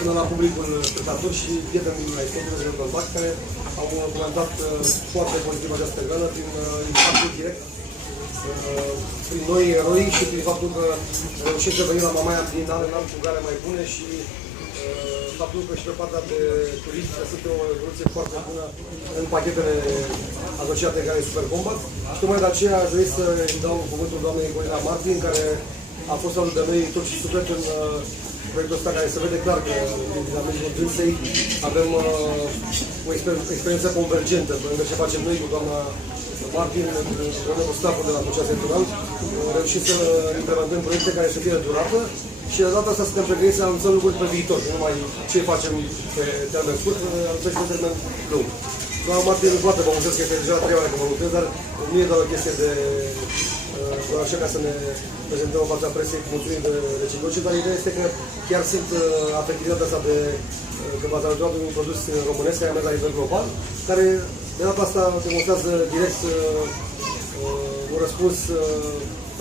până la publicul spectator și prietenii ai sportului de Bărbac, care au comentat foarte pozitiv această gală prin impactul direct, prin noi eroi și prin faptul că reușesc să venim la Mamaia prin an în an cu gale mai bune și faptul că și pe partea de turism sunt o evoluție foarte bună în pachetele asociate care e Super Combat. Și tocmai de aceea aș dori să îi dau cuvântul doamnei Corina Martin, care a fost alături de noi tot și suflet în proiectul ăsta, care se vede clar că din amenziul dânsei avem o experiență convergentă, pentru că ce facem noi cu doamna Martin, împreună cu staful de la Asociația Electoral, reușim să implementăm proiecte care să fie de durată și de data asta suntem pregătiți să anunțăm lucruri pe viitor, nu numai ce facem pe termen scurt, anunțăm și pe termen lung. Doamna Martin, nu poate vă mulțumesc că este deja la 3 ore că mă lucrez, dar nu e doar o chestie de doar așa ca să ne prezentăm în fața presei cu mulțumiri de reciproce, dar ideea este că chiar sunt afectivitatea asta de că v-ați alăturat un produs românesc care a mers la nivel global, care de data asta demonstrează direct un răspuns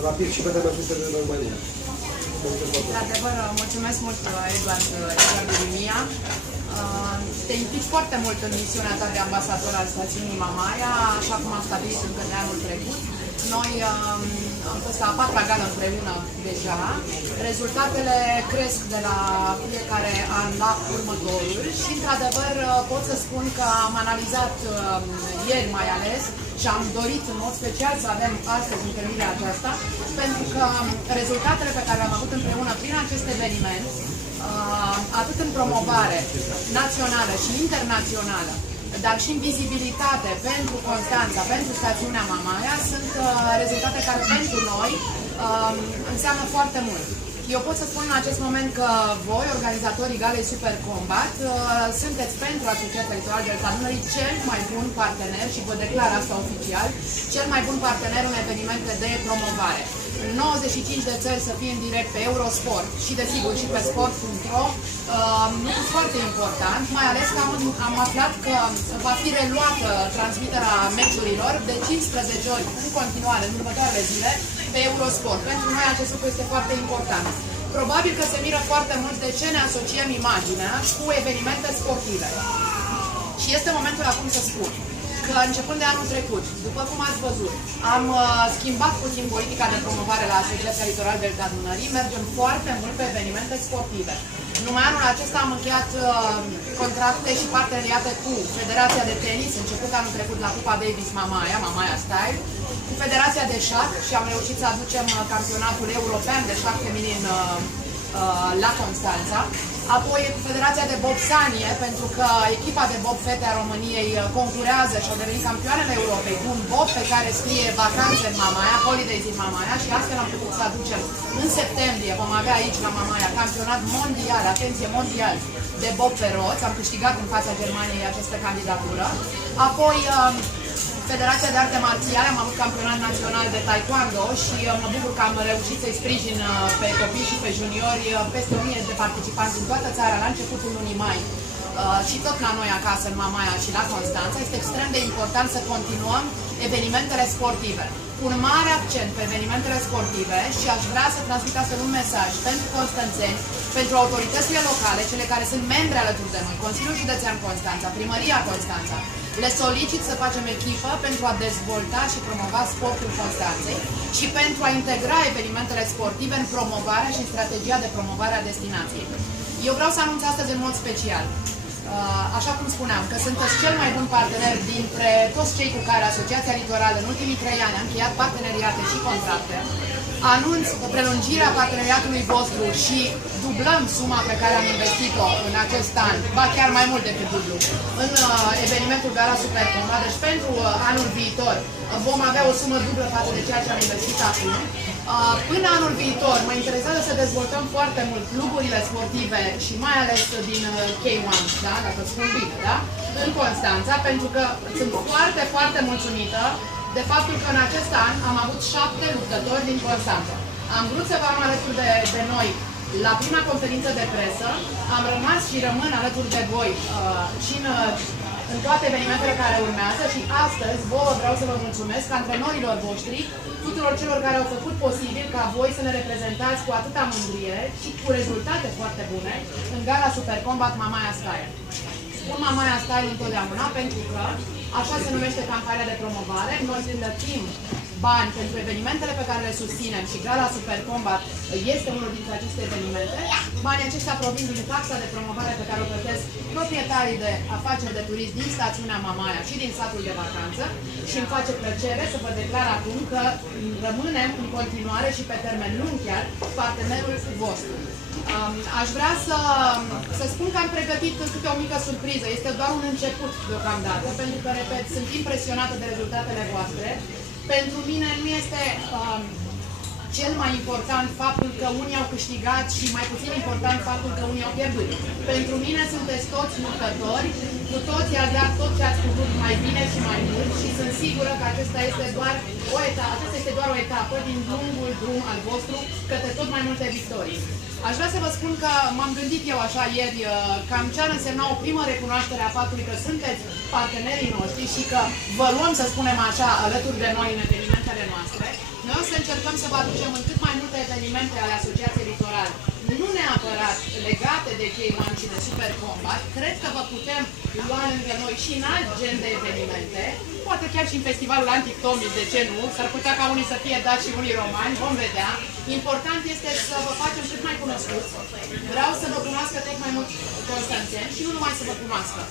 rapid și pe termen scurt de mai bine. Într-adevăr, mulțumesc mult, Eduard Irimia. Te implici foarte mult în misiunea ta de ambasador al stațiunii Mamaia, așa cum am stabilit încă de anul trecut. Noi am fost la a 4-a gală împreună deja. Rezultatele cresc de la fiecare an la următorul și, într-adevăr, pot să spun că am analizat ieri mai ales și am dorit în mod special să avem astăzi întâlnirea aceasta, pentru că rezultatele pe care le-am avut împreună prin acest eveniment, atât în promovare națională și internațională, dar și în vizibilitate pentru Constanța, pentru stațiunea Mamaia, sunt rezultate care pentru noi înseamnă foarte mult. Eu pot să spun în acest moment că voi, organizatorii Galei Super Combat, sunteți pentru Asociația Electorală Delta Dunării cel mai bun partener, și vă declar asta oficial, cel mai bun partener în evenimente de promovare. În 95 de țări să fie în direct pe Eurosport și, desigur, și pe sport.ro, lucru foarte important, mai ales că am aflat că va fi reluată transmiterea meciurilor de 15 ori în continuare în următoarele zile pe Eurosport. Pentru noi acest lucru este foarte important. Probabil că se miră foarte mult de ce ne asociem imaginea cu evenimente sportive. Și este momentul acum să spun că începând de anul trecut, după cum ați văzut, am schimbat puțin politica de promovare la Asociația Electorală Delta Dunării, mergem foarte mult pe evenimente sportive. Numai anul acesta am încheiat contracte și parteneriate cu Federația de Tenis, început anul trecut la Cupa Davis Mamaia Style, cu Federația de Șah și am reușit să aducem campionatul european de șah feminin la Constanța. Apoi cu Federația de Bob Sanie, pentru că echipa de bob fete a României concurează și au devenit campioanele Europei cu un bob pe care scrie vacanțe în Mamaia, Holidays în Mamaia, și astfel am putut să aducem în septembrie, vom avea aici la Mamaia campionat mondial, atenție, mondial de bob pe roți. Am câștigat în fața Germaniei această candidatură. Apoi Federația de Arte Marțiale, am avut campionat național de taekwondo și mă bucur că am reușit să-i sprijin pe copii și pe juniori, peste 1000 de participanți în toată țara la începutul lunii mai și tot la noi acasă în Mamaia și la Constanța. Este extrem de important să continuăm evenimentele sportive. Pun mare accent pe evenimentele sportive și aș vrea să transmit astfel un mesaj pentru constanțeni, pentru autoritățile locale, cele care sunt membre alături de noi, Consiliul Județean Constanța, Primăria Constanța. Le solicit să facem echipă pentru a dezvolta și promova sportul Constanței și pentru a integra evenimentele sportive în promovarea și în strategia de promovare a destinației. Eu vreau să anunț astăzi în mod special, așa cum spuneam, că sunteți cel mai bun partener dintre toți cei cu care Asociația Litorală în ultimii 3 ani a încheiat parteneriate și contracte. Anunț prelungirea parteneriatului vostru și dublăm suma pe care am investit-o în acest an, ba chiar mai mult decât dublu, în evenimentul Gala Super Combat. Deci pentru anul viitor vom avea o sumă dublă față de ceea ce am investit acum. Până anul viitor mă interesează să dezvoltăm foarte mult cluburile sportive și mai ales din K1, da? Dacă spun bine, da? În Constanța, pentru că sunt foarte, foarte mulțumită de faptul că în acest an am avut 7 luptători din Constanța. Am vrut să vă am alături de noi la prima conferință de presă, am rămas și rămân alături de voi și în în toate evenimentele care urmează și astăzi vouă vreau să vă mulțumesc antrenorilor voștri, tuturor celor care au făcut posibil ca voi să ne reprezentați cu atâta mândrie și cu rezultate foarte bune în gala Super Combat Mamaia Style. Spun Mamaia Style întotdeauna pentru că așa se numește campania de promovare. Noi plătim bani pentru evenimentele pe care le susținem și Gala Super Combat este unul dintre aceste evenimente. Banii aceștia provin din taxa de promovare pe care o plătesc proprietarii de afaceri de turism din stațiunea Mamaia și din satul de vacanță și îmi face plăcere să vă declar acum că rămânem în continuare și pe termen lung chiar partenerul vostru. Aș vrea să spun că am pregătit câte o mică surpriză. Este doar un început deocamdată, pentru că, repet, sunt impresionată de rezultatele voastre. Pentru mine nu este cel mai important faptul că unii au câștigat și mai puțin important faptul că unii au pierdut. Pentru mine sunteți toți luptători, cu toții ați dat tot ce ați putut mai bine și mai mult și sunt sigură că acesta este doar o etapă din lungul drum al vostru către tot mai multe victorii. Aș vrea să vă spun că m-am gândit eu așa ieri cam ce ar însemna o primă recunoaștere a faptului că sunteți partenerii noștri și că vă luăm, să spunem așa, alături de noi în evenimentele noastre. Noi o să încercăm să vă aducem în cât mai multe evenimente ale Asociației Litoral, nu neapărat legate de K1 și de Super Combat. Cred că vă putem lua lângă noi și în alt gen de evenimente, poate chiar și în festivalul Antic-Tomic, de ce nu? S-ar putea ca unii să fie dați și unii romani, vom vedea. Important este să vă facem cât mai cunoscuți. Vreau să vă cunoască tot mai mulți constanțeni și nu numai să vă cunoască.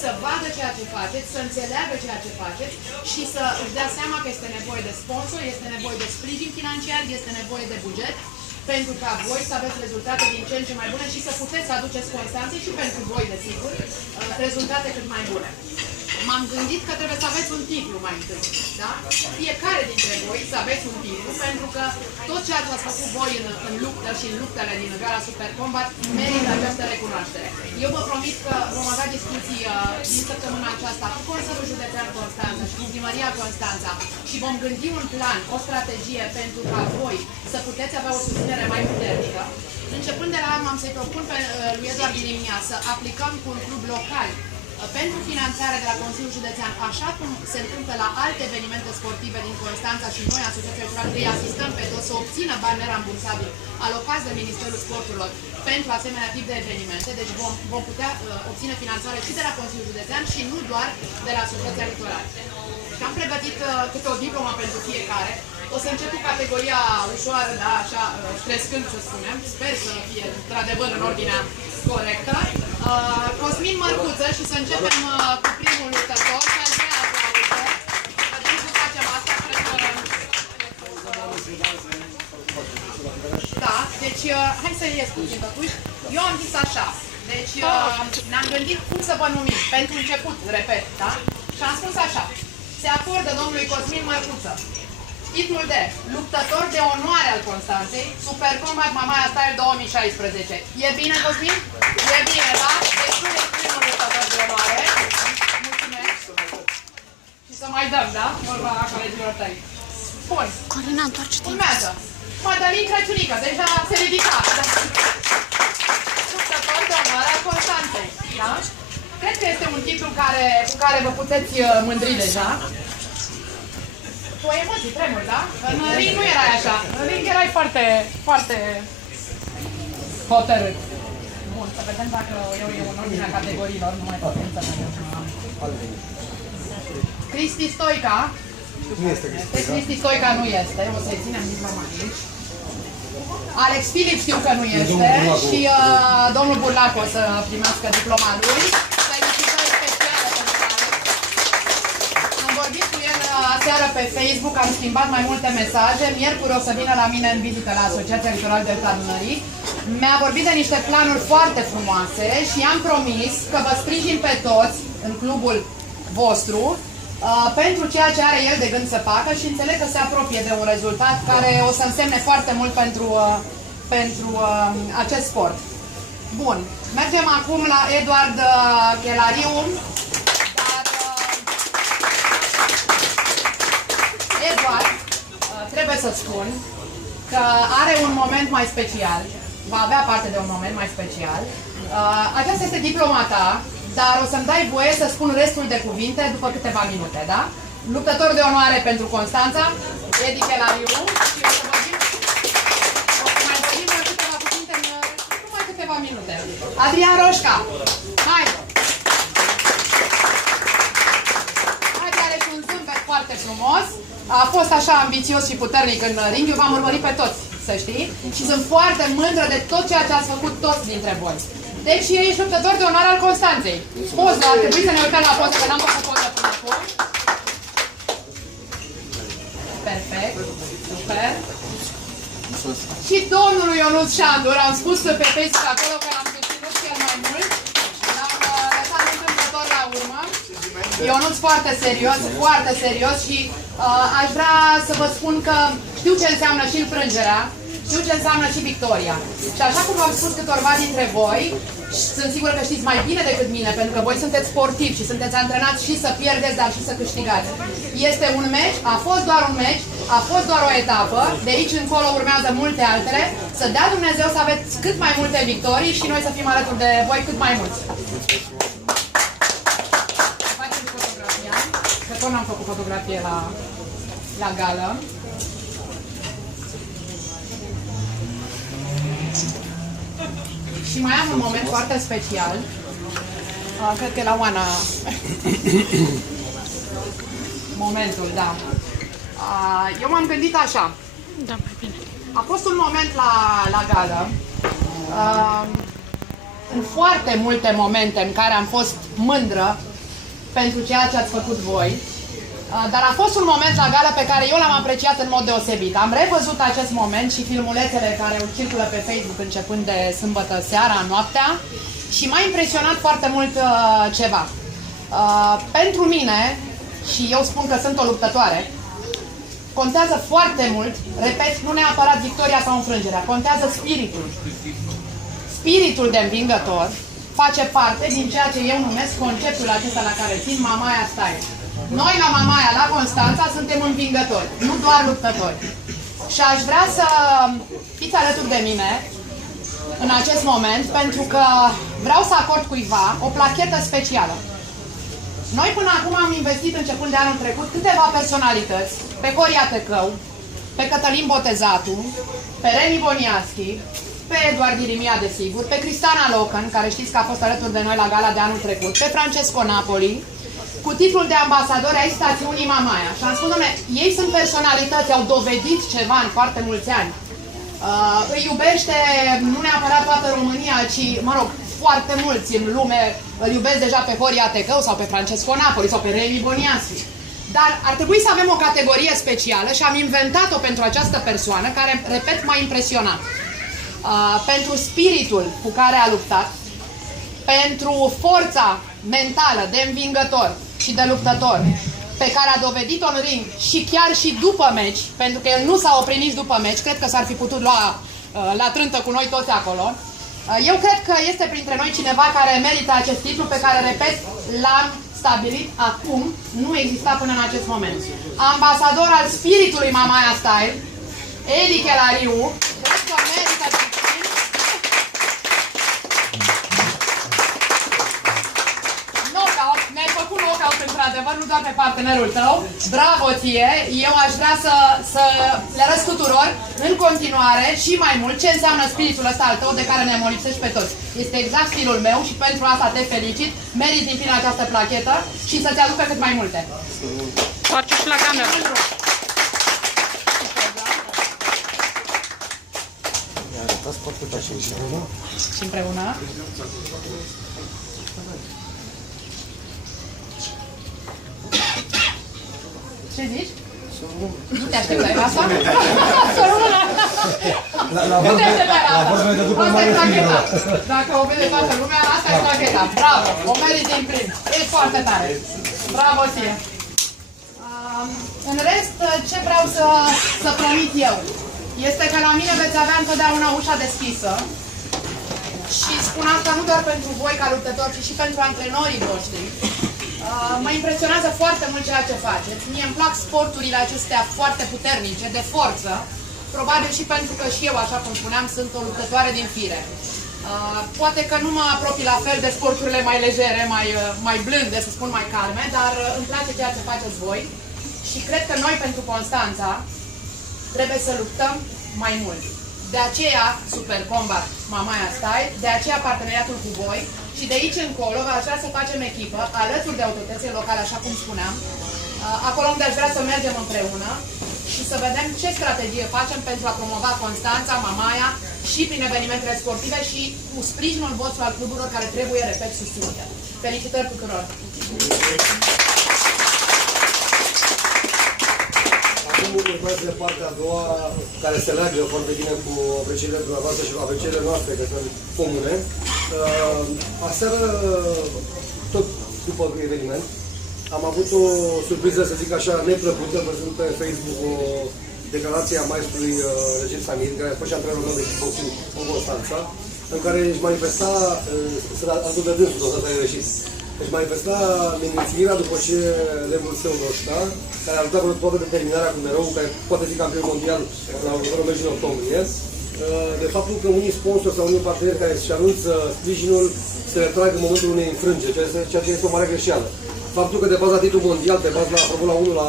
Să vadă ceea ce faceți, să înțeleagă ceea ce faceți și să își dea seama că este nevoie de sponsor, este nevoie de sprijin financiar, este nevoie de buget, pentru ca voi să aveți rezultate din ce în ce mai bune și să puteți să aduceți Constanței și pentru voi, desigur, rezultate cât mai bune. M-am gândit că trebuie să aveți un titlu mai întâi, da? Fiecare dintre voi să aveți un titlu, pentru că tot ceea ce ați făcut voi în luptă și în luptele din Gala Super Combat merită această recunoaștere. Eu vă promit că vom avea discuții din săptămâna aceasta cu Consiliul Județean Constanța și cu Primăria Constanța și vom gândi un plan, o strategie pentru ca voi să puteți avea o susținere mai puternică. Începând de la anul am să-i propun pe lui Eduard Ghirimia să aplicăm cu un club local pentru finanțare de la Consiliul Județean, așa cum se întâmplă la alte evenimente sportive din Constanța și noi, Asociația Litoral, îi asistăm pe toți să obțină bani nerambursabili alocați de Ministerul Sporturilor pentru asemenea tip de evenimente. Deci vom putea obține finanțare și de la Consiliul Județean și nu doar de la Asociația Litoral. Și am pregătit câte o diplomă pentru fiecare. O să încep cu categoria ușoară, da, așa, crescând, să spunem. Sper să fie, într-adevăr, în ordinea corectă. Cosmin Mărcuță și să începem cu primul luptător, și al treia aplauze. Vedem cum facem asta, cred că... Da, deci, hai să ies puțin totuși. Eu am zis așa, deci ne-am gândit cum să vă numim, pentru început, repet, da? Și am spus așa, se acordă domnului Cosmin Mărcuță titlul de luptător de onoare al Constanței, Super Combat Mamaia Style 2016. E bine, Cosmin? E bine, da? Deci tu ești primul luptător de onoare. Mulțumesc. Și să mai dăm, da? Vorba colegilor tăi. Bun. Corina, întoarce-te. Urmează. Mădălin Crăciunică, deja se ridica. Luptător de onoare al Constanței. Da? Cred că este un titlu cu care vă puteți mândri deja. Cu emoții, tremuri, da? În ring nu erai așa. În ring erai foarte, foarte hotărât. Bun, să vedem dacă eu în ordinea categoriilor, nu mai putem să vedem. Cristi Stoica. Nu este Cristi. Cristi Stoica nu este, o să-i ținem diploma aici. Alex Filip știu că nu este și domnul Burlac o să primească diploma lui. Felicitări speciale pentru Alex. Am vorbit cu el aseară pe Facebook, am schimbat mai multe mesaje. Miercuri o să vină la mine în vizită la Asociația Litoral Delta Dunării. Mi-a vorbit de niște planuri foarte frumoase și i-am promis că vă sprijin pe toți în clubul vostru pentru ceea ce are el de gând să facă și înțeleg că se apropie de un rezultat care o să însemne foarte mult pentru acest sport. Bun, mergem acum la Eduard Chelariu. Eduard, trebuie să spun că are un moment mai special, va avea parte de un moment mai special. Aceasta este diploma ta dar o să-mi dai voie să spun restul de cuvinte după câteva minute, da? Luptător de onoare pentru Constanța, Edi Chelariu, și o să vorbim, mai vorbim la câteva cuvinte în numai câteva minute. Adrian Roșca, hai! Adi are și un zâmbet foarte frumos, a fost așa ambițios și puternic în ring, eu v-am urmărit pe toți, să știi, și sunt foarte mândră de tot ceea ce ați făcut toți dintre voi. Deci ești luptător de onoare al Constanței. Poza, ar trebui să ne uităm la poză, că n-am făcut poză până acum. Perfect, super. Și domnului Ionuț Șandur, am spus pe Facebook acolo că l-am susținut cel mai mult. L-am lăsat întâmplător la urmă. Ionuț foarte serios și aș vrea să vă spun că știu ce înseamnă și înfrângerea, știu ce înseamnă și victoria. Și așa cum v-am spus câtorva dintre voi, sunt sigură că știți mai bine decât mine, pentru că voi sunteți sportivi și sunteți antrenați și să pierdeți, dar și să câștigați. Este un meci, a fost doar un meci, a fost doar o etapă, de aici încolo urmează multe altele, să dea Dumnezeu să aveți cât mai multe victorii și noi să fim alături de voi cât mai mulți. Facem fotografia, că tot n-am făcut fotografie la gală. Și mai am un moment foarte special. Cred că e la Oana. Momentul, da. Eu m-am gândit așa. Da, mai bine. A fost un moment la gală. În foarte multe momente în care am fost mândră pentru ceea ce ați făcut voi. Dar a fost un moment la gală pe care eu l-am apreciat în mod deosebit. Am revăzut acest moment și filmulețele care circulă pe Facebook începând de sâmbătă seara, noaptea, și m-a impresionat foarte mult ceva. Pentru mine, și eu spun că sunt o luptătoare, contează foarte mult, repet, nu neapărat victoria sau înfrângerea, contează spiritul. Spiritul de învingător face parte din ceea ce eu numesc conceptul acesta la care țin, Mamaia Style. Noi la Mamaia, la Constanța, suntem învingători, nu doar luptători. Și aș vrea să fiți alături de mine în acest moment, pentru că vreau să acord cuiva o plachetă specială. Noi până acum am investit, începând de anul trecut, câteva personalități, pe Horia Tecău, pe Cătălin Botezatu, pe Remi Boniaschi, pe Eduard Irimia, desigur, pe Cristana Locan, care știți că a fost alături de noi la gala de anul trecut, pe Francesco Napoli, cu titlul de ambasador ai stațiunii Mamaia. Și am spus, dom'le, ei sunt personalități, au dovedit ceva în foarte mulți ani. Îi iubește nu neapărat toată România, ci, mă rog, foarte mulți în lume îl iubesc deja pe Horia Tecău sau pe Francesco Napoli sau pe Remi Boniaschi. Dar ar trebui să avem o categorie specială și am inventat-o pentru această persoană care, repet, m-a impresionat. Pentru spiritul cu care a luptat, pentru forța mentală de învingător și de luptător pe care a dovedit-o în ring și chiar și după meci, pentru că el nu s-a oprit nici după meci, cred că s-ar fi putut lua la trântă cu noi toți acolo. Eu cred că este printre noi cineva care merită acest titlu pe care, repet, l-am stabilit acum, nu exista până în acest moment. Ambasador al spiritului Mamaia Style, Edi Chelariu, cred că merită de ne-ai făcut knockout într-adevăr, nu doar pe partenerul tău. Bravo ție! Eu aș vrea să le arăt tuturor în continuare și mai mult ce înseamnă spiritul ăsta al tău de care ne molipsești pe toți. Este exact stilul meu și pentru asta te felicit. Meriți din plin această plachetă și să-ți aducă cât mai multe. Face și la cameră. Și împreună. Ce zici? Nu te așteptai la asta? Nu te așteptai la asta. Asta e placheta. Dacă o vede toată lumea, asta e placheta. Bravo! O meriți din plin. E foarte tare. Bravo ție! În rest, ce vreau să promit eu este că la mine veți avea întotdeauna ușa deschisă. Și spun asta nu doar pentru voi ca luptători, ci și pentru antrenorii voștri. Mă impresionează foarte mult ceea ce faceți. Mie îmi plac sporturile acestea foarte puternice, de forță. Probabil și pentru că și eu, așa cum spuneam, sunt o luptătoare din fire. Poate că nu mă apropii la fel de sporturile mai legere, mai blânde, să spun mai calme, dar îmi place ceea ce faceți voi și cred că noi pentru Constanța trebuie să luptăm mai mult. De aceea Super Combat Mamaia Style, de aceea parteneriatul cu voi și de aici încolo va vrea să facem echipă alături de autoritățile locale, așa cum spuneam, acolo unde aș vrea să mergem împreună și să vedem ce strategie facem pentru a promova Constanța, Mamaia și prin evenimentele sportive și cu sprijinul vostru al cluburilor care trebuie, repet, susținute. Felicitări tuturor! Acum urmează partea a doua, care se leagă foarte bine cu aprecierile dumneavoastră și cu aprecierile noastre, că sunt comune. Aseară, tot după eveniment, am avut o surpriză, să zic așa, neplăcută, văzând pe Facebook o declarație a maestrului Recep Samir, care a fost și antrenorul meu de kickboxing în Constanța, în care își manifesta, atunci de dânsul, tot asta e greșit, își manifesta nemulțumirea după ce levul său ăsta, care a luptat cu toată determinarea cu Merou, care poate fi campion mondial la următorul meci în octombrie, de faptul că unii sponsori sau unii parteneri care își anunță sprijinul se retrag în momentul unei înfrângeri, ceea ce este o mare greșeală. Faptul că te bazi la titlul mondial, te bazi la Formula 1, la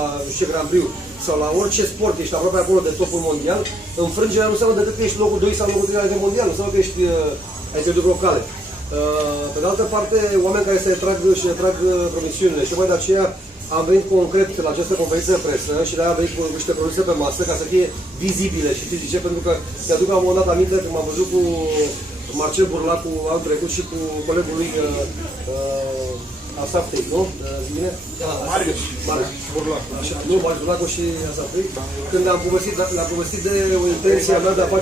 Grand Prix sau la orice sport, ești aproape acolo de topul mondial, înfrângerea nu înseamnă decât că ești locul 2 sau locul 3 de mondial, nu înseamnă că ai pierdut vreo cale. Pe de altă parte, oameni care se retrag promisiunile și mai de aceea am venit concret la această conferință de presă și de-aia am venit cu niște produse pe masă ca să fie vizibile și fizice, pentru că mi-aduc la un moment dat aminte când m-am văzut cu Marcel Burlacu anul trecut și cu colegul lui Asaftei, nu? Bine? Marius Burlacu. Nu, Marius Burlacu și Asaftei. Când am povestit de o intenție a mea de a face